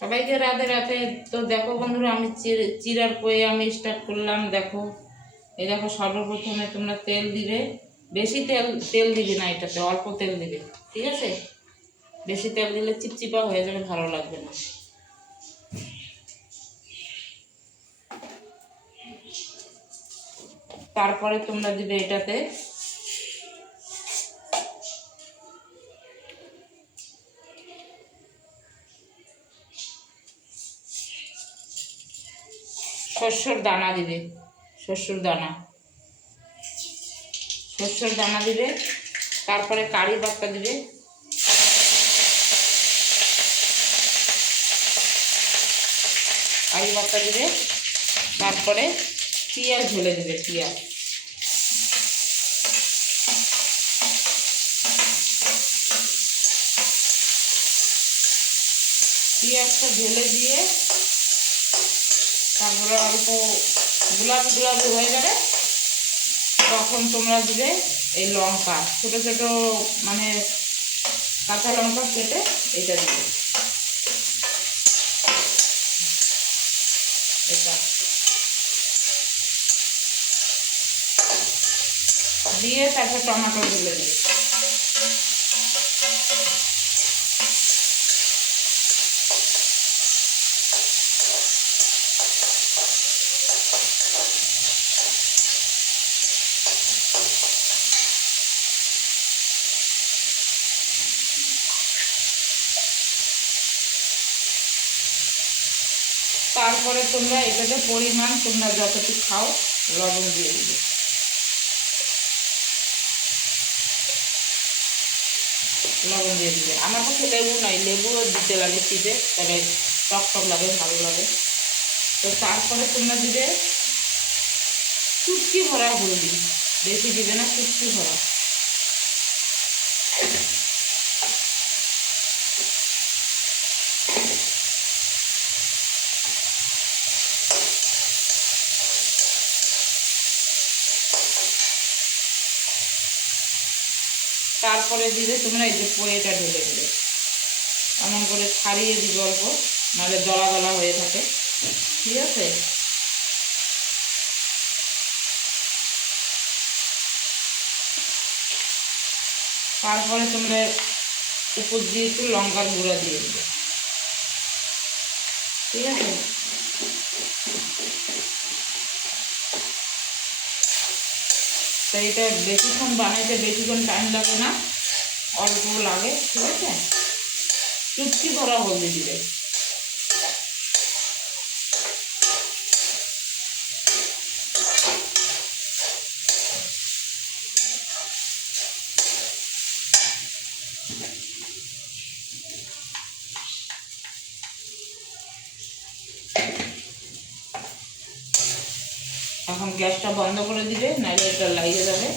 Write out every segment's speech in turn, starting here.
সবাইকে রাতে রাতে। তো দেখো বন্ধুরা, আমি চিড়ার কয়ে আমি স্টার্ট করলাম। দেখো এই দেখো, সর্বপ্রথমে তোমরা তেল দিবে। বেশি তেল তেল দিবে না, এটাতে অল্প তেল দিবে, ঠিক আছে? বেশি তেল দিলে চিপচিপা হয়ে যাবে, ভালো লাগবে না। তারপরে তোমরা দিবে এটাতে শস্যর দানা দিবে, শস্যর দানা, শস্যর দানা দিবে। তারপরে কারি পাতা দিবে, কারি পাতা দিবে। তারপরে পেঁয়াজ ঢেলে দিবে, পেঁয়াজ। পেঁয়াজটা ঢেলে দিয়ে তারপরে অল্প গোলাপি গোলাপি হয়ে যাবে, তখন তোমরা দিবে এই লঙ্কা, ছোটো ছোটো মানে কাঁচা লঙ্কা কেটে এটা দিবে, এটা দিয়ে তারপর টমেটো ঢেলে দিবে। তারপরে তোমরা এটাতে পরিমাণ তোমরা যতটুকু খাও লবণ দিয়ে দিবে। লবণ দিয়ে দিবে। আমার কাছে লেবু নাই, লেবুও দিতে লাগে চিপে, তবে টক টক লাগে, ভালো লাগে। তো তারপরে তোমরা দিবে চুটকি ভরা হলদি, বেশি দিবে না, চুটকি ভরা। তারপরে দিবে তোমরা এই যে পোয়েটা ঢেলে দিবে, এমন করে ছাড়িয়ে দিবে অল্প, নাহলে দলা দলা হয়ে থাকে, ঠিক আছে? তারপরে তোমরা উপর দিয়ে একটু লঙ্কার গুঁড়া দিয়ে দিবে, ঠিক আছে? তো এটা বেশিক্ষণ বানাইতে বেশিক্ষণ টাইম লাগে না, অল্প লাগে, ঠিক আছে? চুটকি ভরা হলদি দিবে। এখন গ্যাসটা বন্ধ করে দিবে, নাহলে এটা লাগিয়ে যাবে।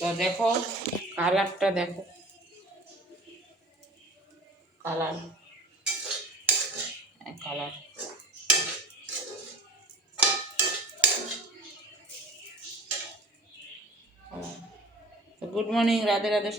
তো দেখো কালারটা, দেখো colour, colour. Good morning, Radhe Radhe.